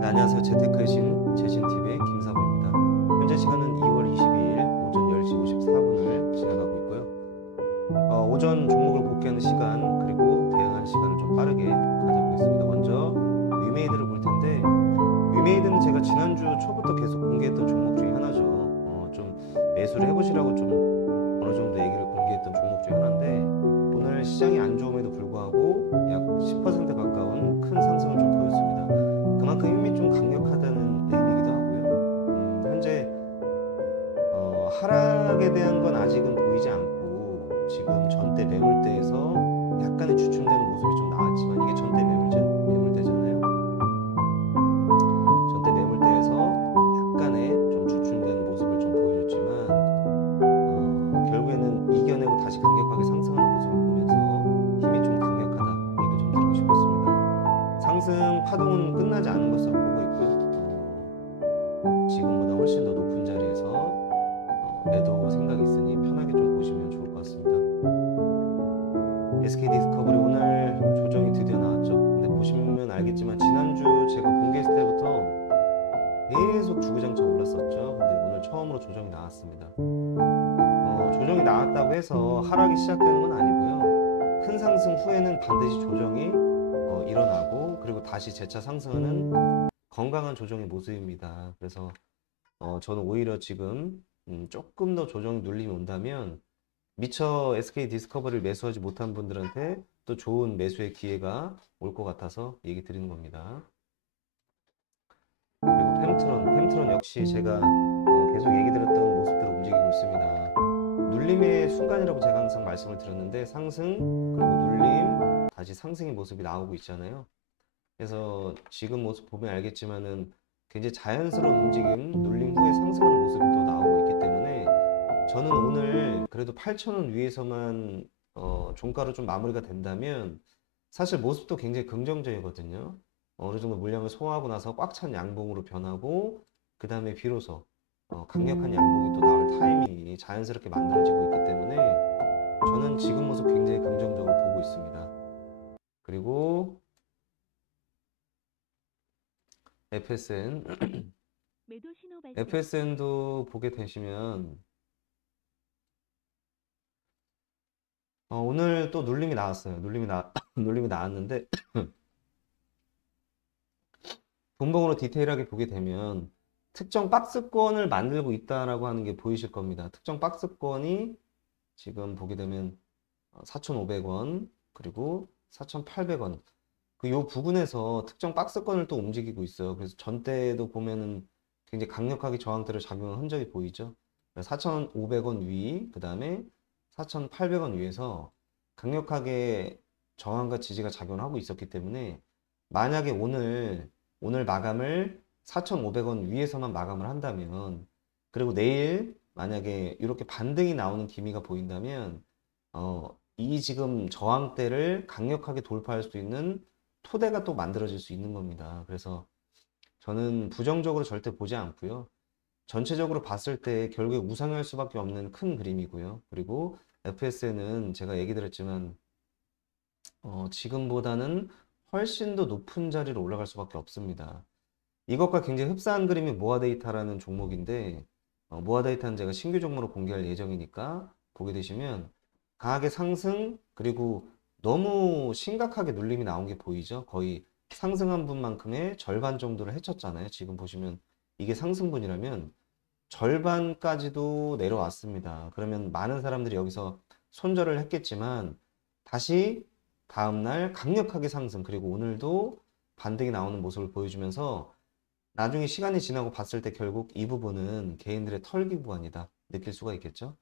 네, 안녕하세요. 재테크의 신, 재신TV의 김사부입니다. 현재 시간은 2월 22일 오전 10시 54분을 지나가고 있고요. 오전 종목을 복귀하는 시간, 그리고 대응하는 시간을 좀 빠르게 가져보겠습니다. 먼저 위메이드를 볼 텐데, 위메이드는 제가 지난주 초부터 계속 공개했던 종목 중에 하나죠. 좀 매수를 해보시라고 좀 어느 정도 얘기를 공개했던 종목 중에 하나인데, 오늘 시장이 안 좋음에도 불구하고 약 10% 가까운 큰 상승을 좀 보였습니다. 그만큼 힘이 좀 강력하다는 의미이기도 하고요. 현재 하락에 대한 건 아직은 보이지 않고, 지금 전대 매물대에서 약간의 주춤되는 모습이 좀 나왔지만, 이게 전대 매물대잖아요. 전대 매물대에서 약간의 좀 주춤되는 모습을 좀 보여줬지만, 결국에는 이겨내고 다시 강력하게 상승하는 모습을 보면서 힘이 좀 강력하다, 얘기를 좀 드리고 싶었습니다. 상승 파동은 끝나지 않은 것으로 보고 있고요. 지금보다 훨씬 더 높은 자리에서 매도 생각이 있으니 편하게 좀 보시면 좋을 것 같습니다. SK 디스커버리 오늘 조정이 드디어 나왔죠. 근데 보시면 알겠지만 지난주 제가 공개했을 때부터 계속 주구장창 올랐었죠. 근데 오늘 처음으로 조정이 나왔습니다. 조정이 나왔다고 해서 하락이 시작되는 건 아니고요. 큰 상승 후에는 반드시 조정이 일어나고, 그리고 다시 재차 상승하는 건강한 조정의 모습입니다. 그래서 저는 오히려 지금 조금 더 조정이 눌림이 온다면 미처 SK 디스커버리를 매수하지 못한 분들한테 또 좋은 매수의 기회가 올 것 같아서 얘기 드리는 겁니다. 그리고 펜트론 역시 제가 계속 얘기 드렸던 모습대로 움직이고 있습니다. 눌림의 순간이라고 제가 항상 말씀을 드렸는데, 상승 그리고 눌림 다시 상승의 모습이 나오고 있잖아요. 그래서 지금 모습 보면 알겠지만은 굉장히 자연스러운 움직임, 눌림 후에 상승하는 모습이 또 나오고 있기 때문에, 저는 오늘 그래도 8,000원 위에서만 종가로 좀 마무리가 된다면 사실 모습도 굉장히 긍정적이거든요. 어느 정도 물량을 소화하고 나서 꽉 찬 양봉으로 변하고, 그 다음에 비로소 강력한 양봉이 또 나올 타이밍이 자연스럽게 만들어지고 있기 때문에, 저는 지금 모습 굉장히 긍정적으로 보고 있습니다. 그리고 FSN FSN도 보게 되시면 오늘 또 눌림이 나왔어요. 눌림이 나왔는데 분봉으로 디테일하게 보게 되면 특정 박스권을 만들고 있다라고 하는 게 보이실 겁니다. 특정 박스권이 지금 보게 되면 4,500원 그리고 4,800원, 그 요 부분에서 특정 박스권을 또 움직이고 있어요. 그래서 전대도 보면은 굉장히 강력하게 저항대를 작용한 흔적이 보이죠. 4,500원 위, 그 다음에 4,800원 위에서 강력하게 저항과 지지가 작용하고 있었기 때문에, 만약에 오늘 마감을 4,500원 위에서만 마감을 한다면, 그리고 내일 만약에 이렇게 반등이 나오는 기미가 보인다면 이 지금 저항대를 강력하게 돌파할 수 있는 토대가 또 만들어질 수 있는 겁니다. 그래서 저는 부정적으로 절대 보지 않고요. 전체적으로 봤을 때 결국에 우상할 수밖에 없는 큰 그림이고요. 그리고 FSN은 제가 얘기 드렸지만 지금보다는 훨씬 더 높은 자리로 올라갈 수밖에 없습니다. 이것과 굉장히 흡사한 그림이 모아데이터라는 종목인데, 모아데이터는 제가 신규 종목으로 공개할 예정이니까 보게 되시면 강하게 상승, 그리고 너무 심각하게 눌림이 나온 게 보이죠? 거의 상승한 분만큼의 절반 정도를 해쳤잖아요. 지금 보시면 이게 상승분이라면 절반까지도 내려왔습니다. 그러면 많은 사람들이 여기서 손절을 했겠지만, 다시 다음날 강력하게 상승, 그리고 오늘도 반등이 나오는 모습을 보여주면서 나중에 시간이 지나고 봤을 때 결국 이 부분은 개인들의 털기 구간이다 느낄 수가 있겠죠.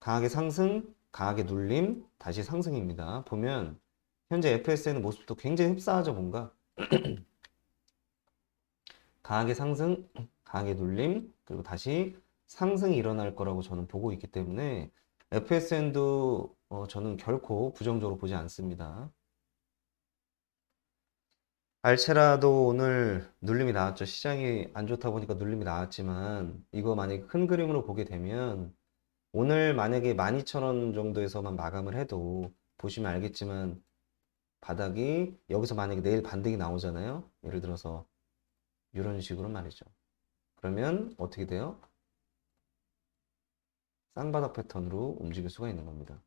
강하게 상승, 강하게 눌림, 다시 상승입니다. 보면 현재 FSN 모습도 굉장히 흡사하죠. 뭔가 강하게 상승, 강하게 눌림, 그리고 다시 상승이 일어날 거라고 저는 보고 있기 때문에 FSN도 저는 결코 부정적으로 보지 않습니다. 알체라도 오늘 눌림이 나왔죠. 시장이 안 좋다 보니까 눌림이 나왔지만, 이거 만약에 큰 그림으로 보게 되면 오늘 만약에 12,000원 정도에서만 마감을 해도 보시면 알겠지만, 바닥이 여기서 만약에 내일 반등이 나오잖아요. 예를 들어서 이런 식으로 말이죠. 그러면 어떻게 돼요? 쌍바닥 패턴으로 움직일 수가 있는 겁니다.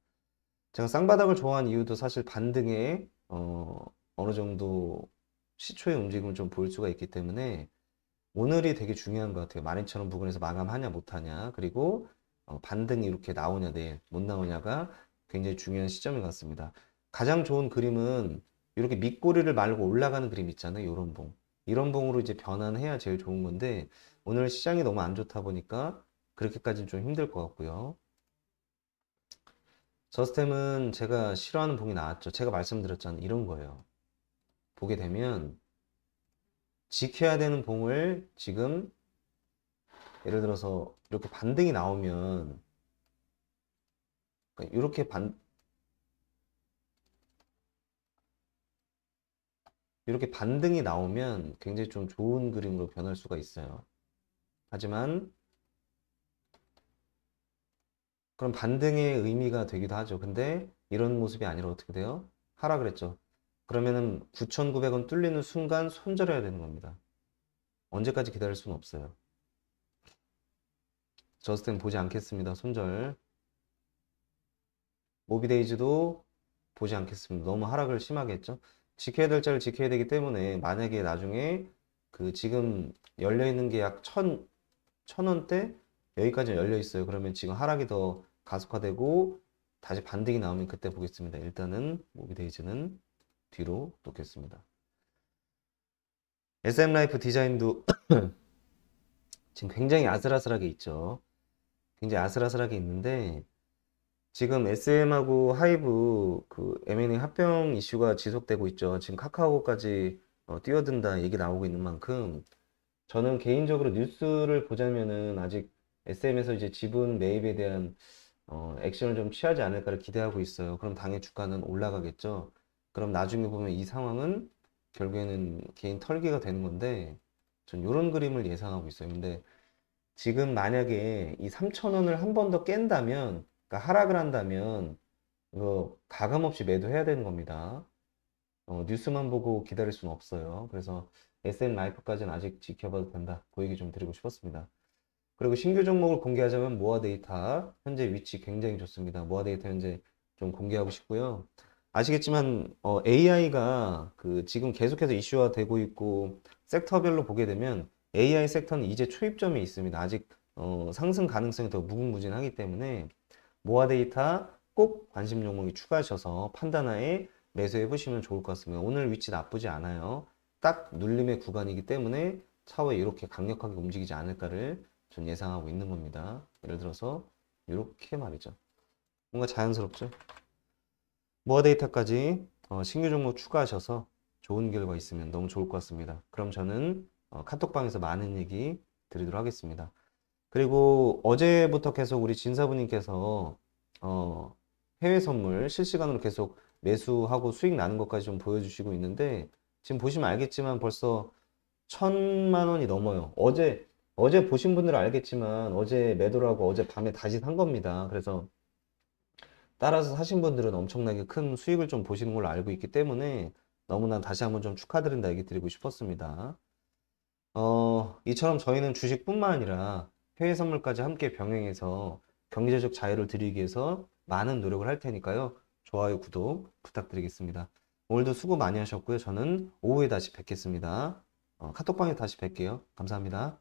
제가 쌍바닥을 좋아하는 이유도 사실 반등에 어느 정도 시초의 움직임을 좀 보일 수가 있기 때문에 오늘이 되게 중요한 것 같아요. 12,000원 부근에서 마감하냐 못하냐, 그리고 반등이 이렇게 나오냐 내일 못 나오냐가 굉장히 중요한 시점인 것 같습니다. 가장 좋은 그림은 이렇게 밑꼬리를 말고 올라가는 그림 있잖아요. 이런 봉, 이런 봉으로 이제 변환해야 제일 좋은 건데 오늘 시장이 너무 안 좋다 보니까 그렇게까지는 좀 힘들 것 같고요. 저스템은 제가 싫어하는 봉이 나왔죠. 제가 말씀드렸잖아요. 이런 거예요. 보게 되면 지켜야 되는 봉을 지금 예를 들어서 이렇게 반등이 나오면, 그러니까 이렇게 반등이 나오면 굉장히 좀 좋은 그림으로 변할 수가 있어요. 하지만 그럼 반등의 의미가 되기도 하죠. 근데 이런 모습이 아니라 어떻게 돼요? 하락을 했죠. 그러면은 9,900원 뚫리는 순간 손절해야 되는 겁니다. 언제까지 기다릴 수는 없어요. 저스템 보지 않겠습니다. 손절. 모비데이즈도 보지 않겠습니다. 너무 하락을 심하게 했죠. 지켜야 될 자를 지켜야 되기 때문에 만약에 나중에 그 지금 열려 있는 게 약 1,000원대 여기까지 열려 있어요. 그러면 지금 하락이 더 가속화되고 다시 반등이 나오면 그때 보겠습니다. 일단은 모비데이즈는 뒤로 놓겠습니다. SM라이프 디자인도 지금 굉장히 아슬아슬하게 있죠. 굉장히 아슬아슬하게 있는데 지금 SM하고 하이브 그 M&A 합병 이슈가 지속되고 있죠. 지금 카카오까지 뛰어든다 얘기 나오고 있는 만큼 저는 개인적으로 뉴스를 보자면은 아직 SM에서 이제 지분 매입에 대한 액션을 좀 취하지 않을까를 기대하고 있어요. 그럼 당의 주가는 올라가겠죠. 그럼 나중에 보면 이 상황은 결국에는 개인 털기가 되는 건데 전 이런 그림을 예상하고 있어요. 근데 지금 만약에 이 3,000원을 한 번 더 깬다면, 그러니까 하락을 한다면 이거 가감없이 매도해야 되는 겁니다. 뉴스만 보고 기다릴 수는 없어요. 그래서 SM 라이프까지는 아직 지켜봐도 된다. 그 얘기 좀 드리고 싶었습니다. 그리고 신규 종목을 공개하자면 모아 데이터 현재 위치 굉장히 좋습니다. 모아 데이터 현재 좀 공개하고 싶고요. 아시겠지만 AI가 그 지금 계속해서 이슈화 되고 있고 섹터별로 보게 되면 AI 섹터는 이제 초입점이 있습니다. 아직 상승 가능성이 더 무궁무진하기 때문에 모아 데이터 꼭 관심 종목이 추가하셔서 판단하에 매수해 보시면 좋을 것 같습니다. 오늘 위치 나쁘지 않아요. 딱 눌림의 구간이기 때문에 차후에 이렇게 강력하게 움직이지 않을까를 전 예상하고 있는 겁니다. 예를 들어서 이렇게 말이죠. 뭔가 자연스럽죠? 모아 데이터까지 신규 종목 추가하셔서 좋은 결과 있으면 너무 좋을 것 같습니다. 그럼 저는 카톡방에서 많은 얘기 드리도록 하겠습니다. 그리고 어제부터 계속 우리 진사부님께서 해외 선물 실시간으로 계속 매수하고 수익 나는 것까지 좀 보여주시고 있는데 지금 보시면 알겠지만 벌써 1,000만 원이 넘어요. 어제 보신 분들은 알겠지만 어제 매도를 하고 어제 밤에 다시 산 겁니다. 그래서 따라서 사신 분들은 엄청나게 큰 수익을 좀 보시는 걸로 알고 있기 때문에 너무나 다시 한번 좀 축하드린다 얘기 드리고 싶었습니다. 이처럼 저희는 주식뿐만 아니라 해외 선물까지 함께 병행해서 경제적 자유를 드리기 위해서 많은 노력을 할 테니까요. 좋아요, 구독 부탁드리겠습니다. 오늘도 수고 많이 하셨고요. 저는 오후에 다시 뵙겠습니다. 카톡방에 다시 뵐게요. 감사합니다.